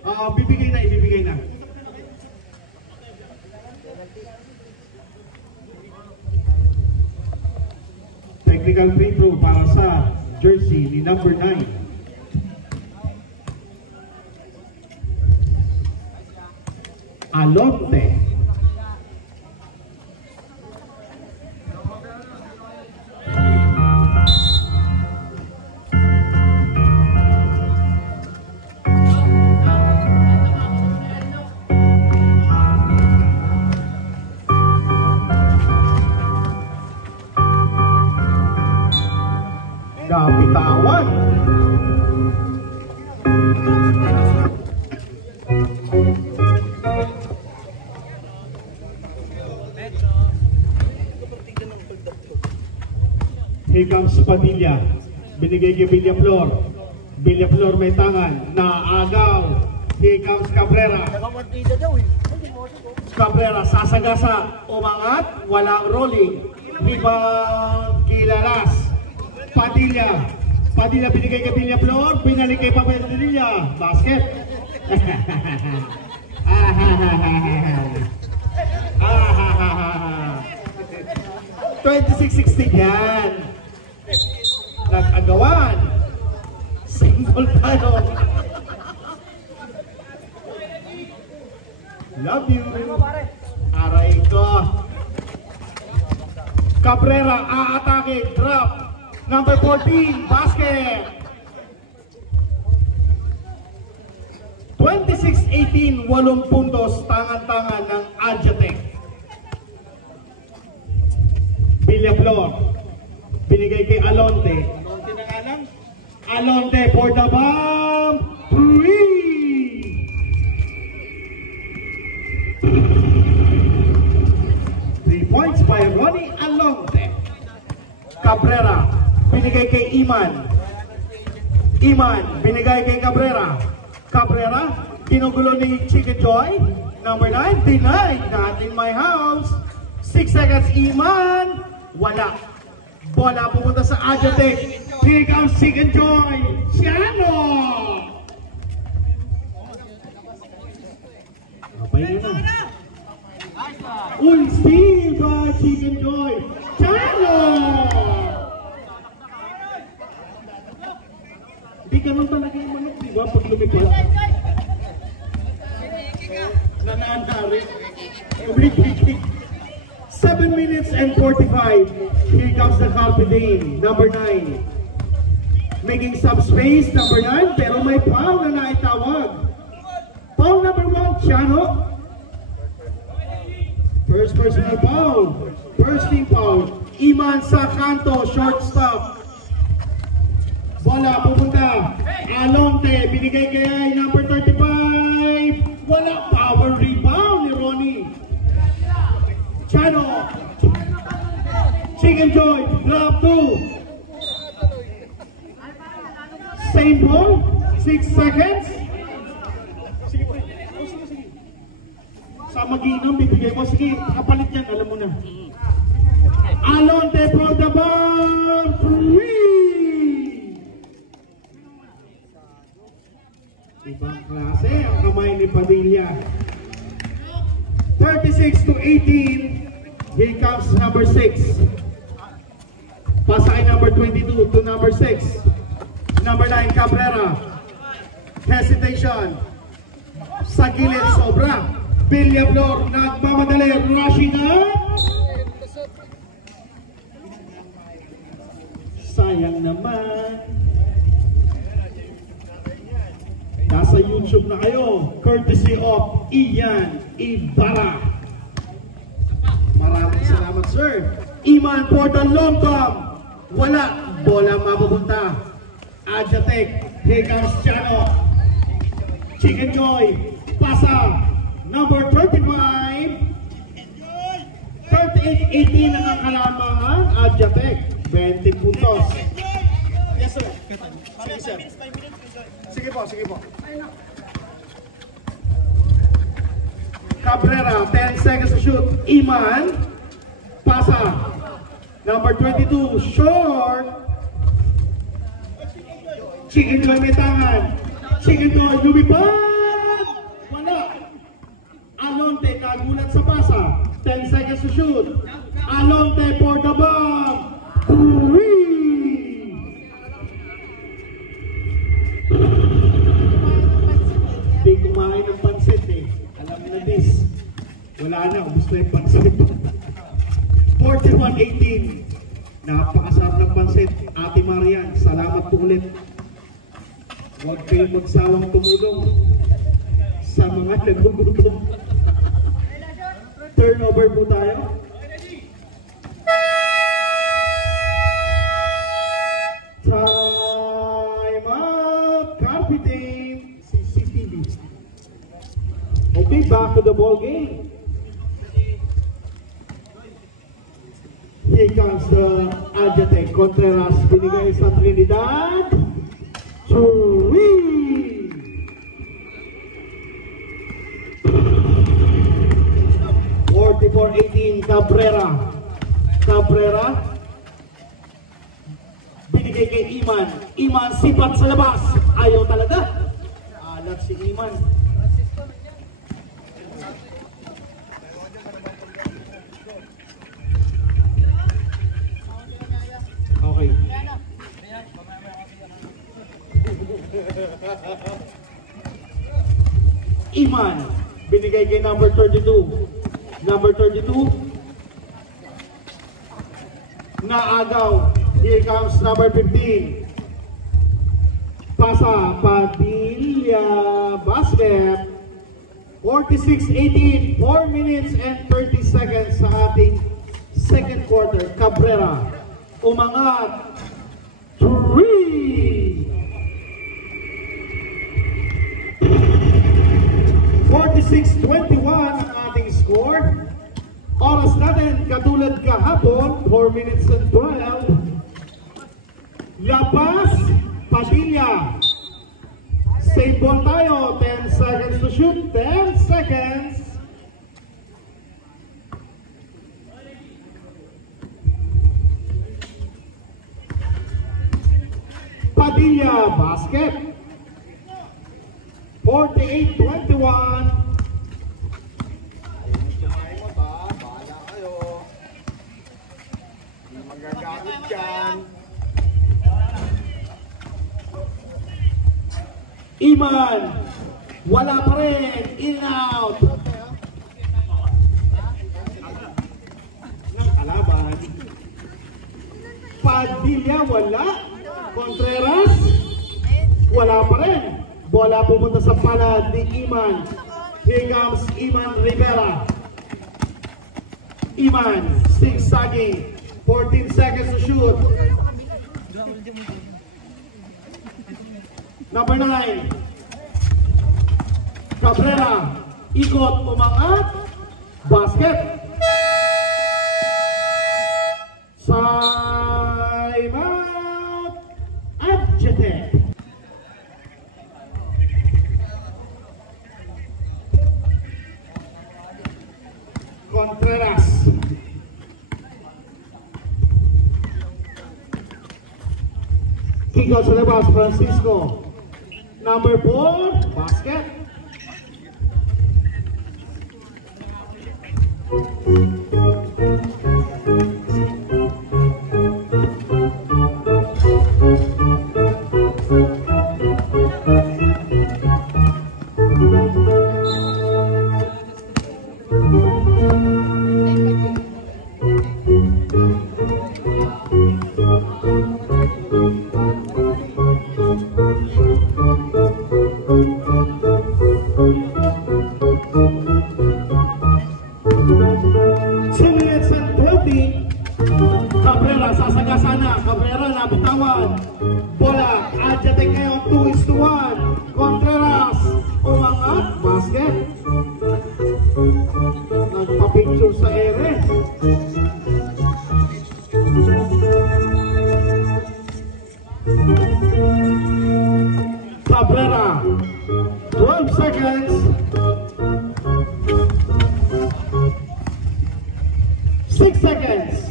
Ibibigay na. Technical free throw para sa jersey ni number 9. Alonte. Napitawan. Here comes Padilla. Binigay kay Villaflor. Villaflor may tangan. Naagaw. Here comes Cabrera. Cabrera sasagasa. Umangat. Walang rolling. Rebound Kilalas. Padilla. Padilla binigay kay Villaflor. Binalik kay Padilla. Basket. 26-16 yan. Nag-agawan. Single tayo. Love you. Aray ko. Cabrera aatake. Drop. Number 14. Basket. 26-18. 8 puntos. Tangan-tangan ng Adjatec. Villaflor. Binigay kay Alonte. Alonte na nga lang. Alonte for the bomb. 3 points by Ronnie Alonte. Cabrera. Binigay kay Iman. Iman. Binigay kay Cabrera. Cabrera. Ginugulo ni Chicken Joy. Number 9. Denied. Not in my house. 6 seconds. Iman. Wala. Bola pumunta sa Adjatec. Here comes Chicken Joy. Ciano. Kapay na na. Uy, speed by Chicken Joy. Ciano. Hindi ganun talaga yung manok, di ba? Pag lumipad. Nananari. Kumikikik. 7 minutes and 45. Here comes the Calpidane, number 9. Making some space, number 9, pero may foul na naitawag. Foul number 1, Ciano. First personal foul. First team foul. Iman sa kanto, shortstop. Bola pupunta. Alonte, binigay kay number 35. Wala, power rebound ni Ronnie. Ciano. Chicken Joy, drop 2. Same ball, 6 seconds. Sige po. Sige. Sa mag-inom, bibigay mo. Sige, kapalit yan, alam mo na. Alonte for the ball. 3. Ibang klase ang kamay ni Padilla. 36-18. Here comes number 6. Pasa kay number 22 to number 6. Number 9, Cabrera. Hesitation. Sa gilid, sobra. Villaflor, nagmamadali. Rushing up. Sayang naman. Nasa YouTube na kayo. Courtesy of Ian Ibarra. Maraming salamat, sir. Iman for the long term. Wala. Bola mapupunta. Adjatec. Here comes Ciano. Chicken Joy. Pasa. Number 35. 38-18 ang kalamangan. Adjatec. 20 puntos. Yes, sir. Sige, sir. Sige po, sige po. Cabrera, 10 seconds to shoot. Iman. Pasa. Number 22, short. Chicken Joy may tangan. Chicken Joy, lumipad. nagulat sa pasa. 10 seconds to shoot. Alonte for the bomb. Di kumain ng pansit eh. Alam na this. Wala na, ubus na yung pansit. 41-18. Napakasarap ng pansit. Ate Marian, salamat po ulit. Huwag kayong magsawang tumulong sa mga nagugutom. Turnover po tayo. Time out. Carpeting. CCTV. Okay, back to the ball game. Here comes the Adjate Contreras. Binigay sa Trinidad. Churi! 44-18 Cabrera. Binigay kay Iman. Iman sipat sa labas. Ayaw talaga. Alat si Iman. Okay. Iman. Binigay kay number 32. Number 32. Naagaw. Here comes number 15. Pasa. Padilla. Basket. 46-18. 4 minutes and 30 seconds sa ating second quarter. Cabrera. Umangat. 3. 46-21 ang ating score. Oras natin katulad kahapon, 4 minutes and 12. Lapas, Padilla. Save ball tayo, 10 seconds to shoot, 10 seconds. Padilla, basket. 48-21. Bahala kayo. Hindi magagamit yan. Iman, wala pa rin. In out. Ng kalaban. Padilla, wala. Contreras, wala pa rin. Bola pumunta sa palad ni Iman. Here comes Iman Rivera. Iman, zigzagging. 14 seconds to shoot. Number 9. Cabrera. Ikot, umangat. Basket. Time out. Adjate. Contreras. Kick out sa labas, Francisco. Number 4, basket. Cabrera, sasagasana. Cabrera, nabitawan. Bola, Adjate ngayon, 2-1. Contreras, umangat, basket. Nagpa-picture sa ere. Cabrera, 12 seconds. 6 seconds.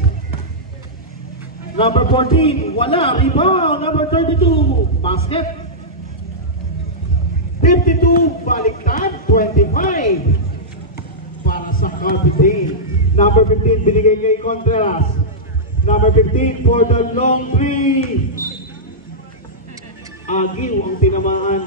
Number 14, wala. Rebound. Number 32, basket. 52, baliktad. 25. Para sa captain. Number 15, binigay kay Contreras. Number 15 for the long three. Agiw ang tinamaan.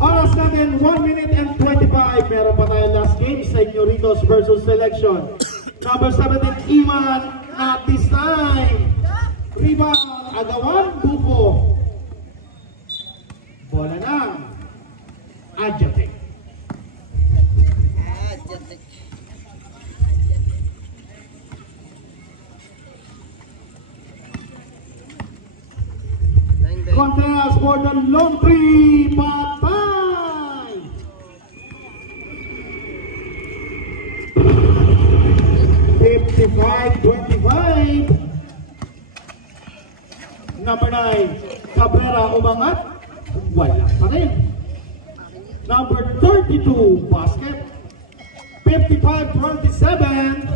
Oras natin, 1 minute and 25. Meron pa tayo last game, Señoritos versus Selection. Number 17, Iman, not this time. Rebound, Agawan, Buko. Bola ng Adjate. Contreras for the long three, patay! (55-25). Number 9, Cabrera umangat, wala pa rin. Number 32, basket, 55-27.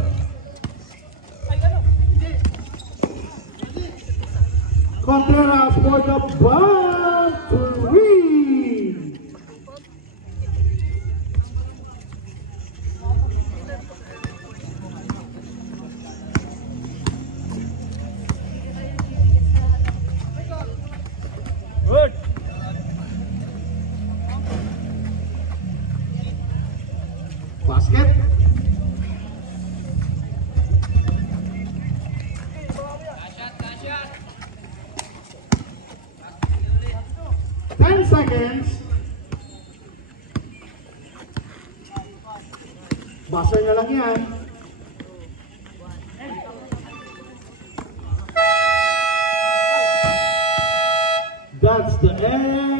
Contreras for the boundary. Good. Basket. Seconds. Basa niya lang yan. That's the end.